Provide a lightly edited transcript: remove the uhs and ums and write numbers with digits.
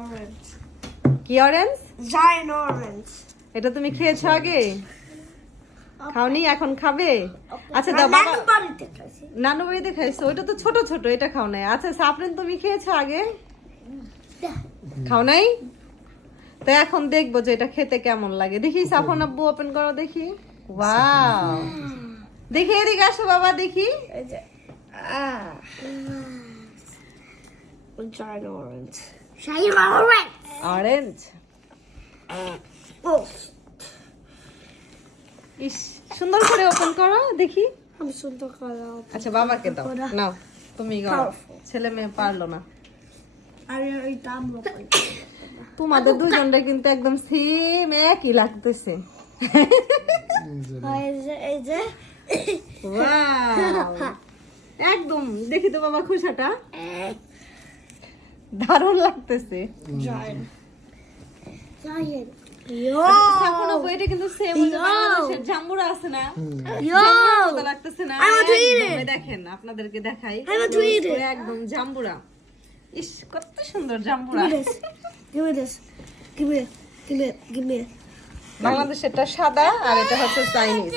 Orange. কি orange? Giant orange. এটা তুমি খেয়েছো আগে? খাওনি, এখন খাবে? আচ্ছা দাও বাবা। নানু বাড়িতে খাইছি। নানু বাড়িতে খাইছো, ওইটা তো ছোট ছোট, এটা খাও নাই। আচ্ছা সাফরিন তুমি খেয়েছো আগে? খাও নাই? তো এখন দেখবো যে এটা খেতে কেমন লাগে। দেখি সাফন আব্বু ওপেন করো দেখি। ওয়াও, দেখি এদিকে আসো বাবা দেখি। এই যে giant orange. Giant orange. Orange. Oh, ইস, সুন্দর করে ওপেন করো দেখি। আমি সুন্দর করে আচ্ছা বাবাকে দাও, নাও তুমি খাও। Powerful. ছেলে মেয়ে পারলো না। আরে ওই দাম রকম। তোমাদের দুজনটা কিন্তু একদম সেম একই লাগতেছে। এই যে ওয়াও, একদম দেখি তো বাবা খুশাটা দারুণ লাগতেছে। giant. সাফন আপু, এটা কিন্তু সেম বাংলাদেশের জাম্বুরা আছে না, Yo. জাম্বুরার মতো লাগতেছে না? I want to eat একদম, it. এই দেখেন আপনাদেরকে দেখাই। I want to eat it. পুরো একদম জাম্বুরা। ইস কত সুন্দর জাম্বুরা। Give me this. Give me this. Give me. Give me. Give me. বাংলাদেশেরটা সাদা আর এটা হচ্ছে চাইনিজ।